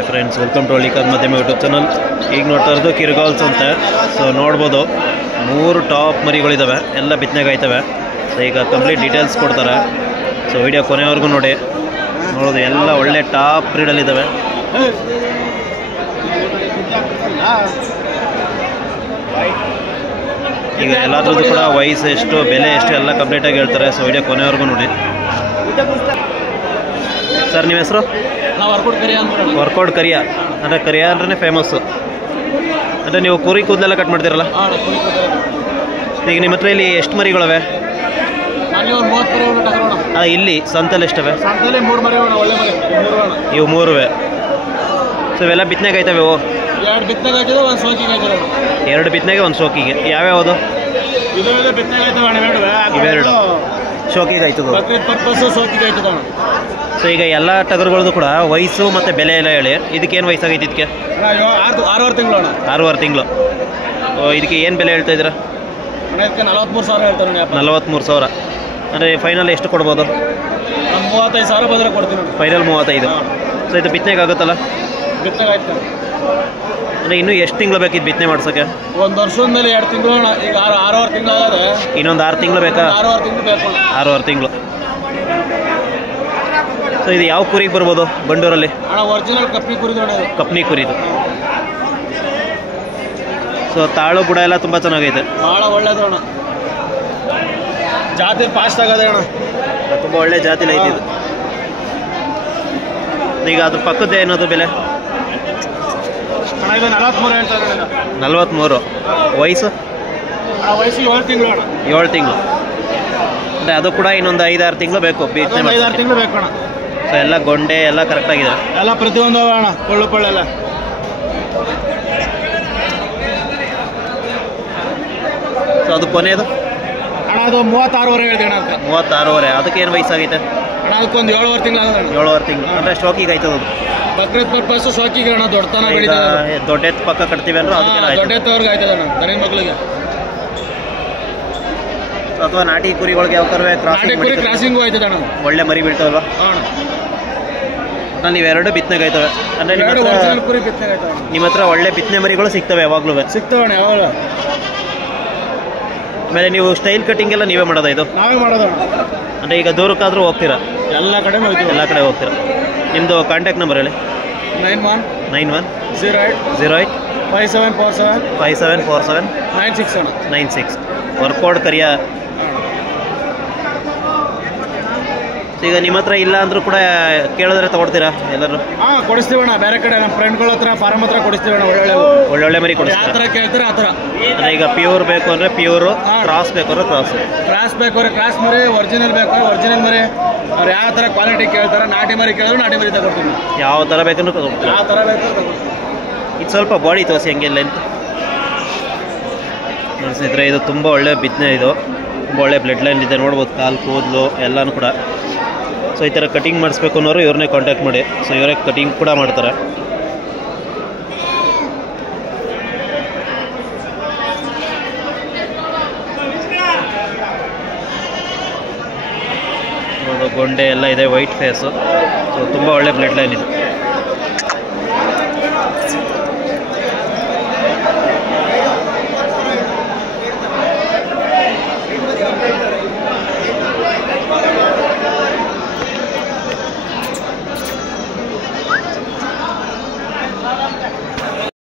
Hi friends, welcome to Hallikar Madhyama YouTube channel. ಈಗ ನೋಡ್ತಾ ಇರೋದು ಕಿರ್ಗಾಲ್ಸ್ ಅಂತ. ಸೊ ನೋಡ್ಬೋದು 3 ಟಾಪ್ ಮರಿಗಳಿದ್ದಾವೆ, ಎಲ್ಲ ಬಿತ್ತನೆಗಾಯ್ತವೆ. ಸೊ ಈಗ ಕಂಪ್ಲೀಟ್ ಡೀಟೇಲ್ಸ್ ಕೊಡ್ತಾರೆ. ಸೊ ವಿಡಿಯೋ ಕೊನೆವರೆಗೂ ನೋಡಿ. ನೋಡೋದು ಎಲ್ಲ ಒಳ್ಳೆ ಟಾಪ್ ಬ್ರೀಡಲ್ಲಿದ್ದಾವೆ. ಈಗ ಎಲ್ಲದ್ರದ್ದು ಕೂಡ ವಯಸ್ಸು ಎಷ್ಟು, ಬೆಲೆ ಎಷ್ಟು ಎಲ್ಲ ಕಂಪ್ಲೀಟಾಗಿ ಹೇಳ್ತಾರೆ. ಸೊ ವಿಡಿಯೋ ಕೊನೆವರೆಗೂ ನೋಡಿ. ಸರ್ ನಿಮ್ಮ ಹೆಸರು? ವರ್ಕೌಟ್ ಕರಿಯ ಅಂದರೆ ಕರಿಯ ಅಂದ್ರೆ ಫೇಮಸ್ಸು. ಅಂದರೆ ನೀವು ಕುರಿ ಕೂದಲೆಲ್ಲ ಕಟ್ ಮಾಡ್ತೀರಲ್ಲ, ಈಗ ನಿಮ್ಮ ಹತ್ರ ಇಲ್ಲಿ ಎಷ್ಟು ಮರಿಗಳವೆ? ಇಲ್ಲಿ ಸಂತಲ್ಲಿ ಎಷ್ಟವೆ? ಇವು 3 ಸೊ ಇವೆಲ್ಲ ಬಿತ್ತನೆಗೆ ಆಯ್ತವೆ. ಇವು 2 ಬಿತ್ತನೆಗೆ 1 ಶೋಕಿಗೆ. ಯಾವ್ಯಾವುದು? ಇವೆರಡು ಶೋಕಿಗೆ ಆಯ್ತದ. ಸೊ ಈಗ ಎಲ್ಲ ಟಗರುಗಳದ್ದು ಕೂಡ ವಯಸ್ಸು ಮತ್ತು ಬೆಲೆ ಎಲ್ಲ ಹೇಳಿ. ಇದಕ್ಕೇನು ವಯಸ್ಸಾಗೈತಿ? ಇದಕ್ಕೆ 6 ತಿಂಗಳು. ಇದಕ್ಕೆ ಏನು ಬೆಲೆ ಹೇಳ್ತಾ ಇದ್ದೀರಾ? 43,000. ಅಂದರೆ ಫೈನಲ್ ಎಷ್ಟು ಕೊಡ್ಬೋದು? 35,000 ಬಂದರೆ ಕೊಡ್ತೀನಿ. ಫೈನಲ್ 35. ಸೊ ಇದು ಬಿತ್ತನೆಗೆ ಆಗುತ್ತಲ್ಲ? ಅಂದರೆ ಇನ್ನೂ ಎಷ್ಟು ತಿಂಗಳು ಬೇಕಿದ್ದು ಬಿತ್ತನೆ ಮಾಡ್ಸೋಕ್ಕೆ? 1 ವರ್ಷದ ಮೇಲೆ 2 ತಿಂಗಳು. ಈಗ 6 ತಿಂಗಳು ಆಗದೆ. ಇನ್ನೊಂದು 6 ತಿಂಗಳು ಬೇಕಾ? 6 ತಿಂಗಳು ಬೇಕು. 6 ತಿಂಗಳು. ಸೊ ಇದು ಯಾವ ಕುರಿಗೆ ಬರ್ಬೋದು ಬಂಡೂರಲ್ಲಿ? ಒರಿಜಿನಲ್ ಕಪ್ನಿ ಕುರಿದು. ಕಪ್ನಿ ಕುರಿದು. ಸೊ ತಾಳು ಬುಡ ಎಲ್ಲ ತುಂಬ ಚೆನ್ನಾಗೈತೆ, ಭಾಳ ಒಳ್ಳೇದು ಅಣ್ಣ. ಜಾತಿ ಫಾಸ್ಟ್ ಆಗದೆ ಅಣ್ಣ, ತುಂಬ ಒಳ್ಳೆ ಜಾತಿಲಿ ಐತಿ ಇದು. ಈಗ ಅದ್ರ ಪಕ್ಕದ ಏನದು ಬೆಲೆ? ಅಣ್ಣ ಇದು 43 ಹೇಳ್ತಾರೆ. 43. ವಯಸ್ಸು? ವಯಸ್ಸು 7 ತಿಂಗಳು ಅಣ್ಣ. 7 ತಿಂಗಳು. ಅಂದರೆ ಅದು ಕೂಡ ಇನ್ನೊಂದು 5-6 ತಿಂಗಳು ಬೇಕು ಬಿತ್ತನೆ. 5-6 ತಿಂಗಳು ಬೇಕು ಅಣ್ಣ. ಸೊ ಎಲ್ಲ ಗೊಂಡೆ ಎಲ್ಲ ಕರೆಕ್ಟಾಗಿದೆ, ಎಲ್ಲ ಪ್ರತಿಯೊಂದು ಅಣ್ಣ, ಕೊಳ್ಳೆಲ್ಲ. ಸೊ ಅದು ಕೊನೆಯದು ಅಣ್ಣ ಅದು 36 ಹೇಳ್ತೀನಿ ಅಂತ. 36. ಅದಕ್ಕೆ ಏನು ವಯಸ್ಸಾಗೈತೆ? ಅಣ್ಣ ಅದಕ್ಕೊಂದು 7 ತಿಂಗಳು ಆಗದ. 7 ತಿಂಗಳು. ಅಂದರೆ ಸ್ಟೋಕಿಗೆ ಆಯ್ತದ ಅದು? ಬಕ್ರೀದ್ ಪರ್ಪಸ್ ಶೋಕಿಗೆ ಅಣ್ಣ. ದೊಡ್ಡತನ ದೊಡ್ಡ ಪಕ್ಕ ಕಟ್ತೀವಿ ಅಂದ್ರೆ ದೊಡ್ಡ ಎತ್ತವ್ರಿಗೆ ಆಯ್ತದ ಅಣ್ಣ, ದನಿ ಮಕ್ಳಿಗೆ. ಅಥವಾ ನಾಟಿ ಕುರಿಗಳಿಗೆ ಯಾವ ಕರುವೆ ಕ್ರಾಸಿಂಗು ಆಯ್ತದ ಅಣ್ಣ. ಒಳ್ಳೆ ಮರಿ ಬೀಳ್ತಾವಲ್ವಾ? ನೀವು 2 ಬಿತ್ತನೆಗೆ ಆಯ್ತವೆ. ಅಂದರೆ ನಿಮ್ಮ ಹತ್ರ ಒಳ್ಳೆ ಬಿತ್ತನೆ ಮರಿಗಳು ಸಿಗ್ತವೆ ಯಾವಾಗಲೂ? ಸಿಗ್ತವಣ್ಣ ಯಾವಾಗ. ಆಮೇಲೆ ನೀವು ಸ್ಟೈಲ್ ಕಟಿಂಗ್ ಎಲ್ಲ ನೀವೇ ಮಾಡೋದಾ? ಇದು ನಾವೇ ಮಾಡೋದು. ಅಂದರೆ ಈಗ ದೂರಕ್ಕಾದರೂ ಹೋಗ್ತೀರಾ? ಎಲ್ಲ ಕಡೆ ಹೋಗ್ತೀವಿ. ಎಲ್ಲ ಕಡೆ ಹೋಗ್ತೀರಾ. ನಿಮ್ಮದು ಕಾಂಟ್ಯಾಕ್ಟ್ ನಂಬರ್ ಹೇಳಿ. 9108 5747 96. ವರ್ಕೌಟ್ ಕರಿಯ. ಈಗ ನಿಮ್ಮ ಹತ್ರ ಇಲ್ಲ ಅಂದ್ರೂ ಕೂಡ ಕೇಳಿದ್ರೆ ತಗೊಡ್ತೀರಾ ಎಲ್ಲರೂ? ಕೊಡಿಸ್ತೀವಣ್ಣ. ಬೇರೆ ಕಡೆ ನಮ್ಮ ಫ್ರೆಂಡ್ಗಳ ಹತ್ರ ಫಾರಮ್ ಹತ್ರ ಕೊಡಿಸ್ತೀವಣ್ಣ. ಒಳ್ಳೊಳ್ಳೆ ಮರಿ ಕೊಡಿಸ್ತೀರಾ? ಯಾವ ಥರ ಕೇಳ್ತಾರೆ ಆ ಥರ. ಅಂದರೆ ಈಗ ಪ್ಯೂರ್ ಬೇಕು ಅಂದರೆ ಪ್ಯೂರು, ಕ್ರಾಸ್ ಬೇಕು ಅಂದರೆ ಕ್ರಾಸ್ ಬೇಕಾದ್ರೆ ಕ್ರಾಸ್ ಮರಿ, ಒರಿಜಿನಲ್ ಬೇಕಾದ್ರೆ ಒರಿಜಿನಲ್ ಮರಿ. ಅವ್ರು ಯಾವ ಥರ ಕ್ವಾಲಿಟಿ ಕೇಳ್ತಾರೆ, ನಾಟಿ ಮರಿ ಕೇಳಿದ್ರು ನಾಟಿ ಮರಿ ತಗೊಡ್ತೀನಿ. ಯಾವ ಥರ ಬೇಕಂದ್ರೆ ತಗೊಡ್ತೀವಿ. ಯಾವ ಥರ ಬೇಕಾದ್ರೆ ಇದು ಸ್ವಲ್ಪ ಬಾಡಿ ತೋರಿಸಿ ಹಂಗೆ ಲೆಂತ್ ನೋಡಿಸಿದ್ರೆ. ಇದು ತುಂಬ ಒಳ್ಳೆ ಬಿತ್ತನೆ. ಇದು ತುಂಬ ಒಳ್ಳೆ ಬ್ಲಡ್ ಲೈನ್ ಇದೆ. ನೋಡ್ಬೋದು ಕಾಲು ಕೂದಲು ಎಲ್ಲನೂ ಕೂಡ. ಸೊ ಈ ಥರ ಕಟಿಂಗ್ ಮಾಡಿಸ್ಬೇಕು ಅನ್ನೋರು ಇವ್ರನ್ನೇ ಕಾಂಟ್ಯಾಕ್ಟ್ ಮಾಡಿ. ಸೊ ಇವರೇ ಕಟಿಂಗ್ ಕೂಡ ಮಾಡ್ತಾರೆ. ನೋಡು ಗೊಂಡೆ ಎಲ್ಲ ಇದೆ, ವೈಟ್ ಫೇಸು. ಸೊ ತುಂಬ ಒಳ್ಳೆ ಬ್ಲಡ್ ಲೈನ್ ಇದೆ.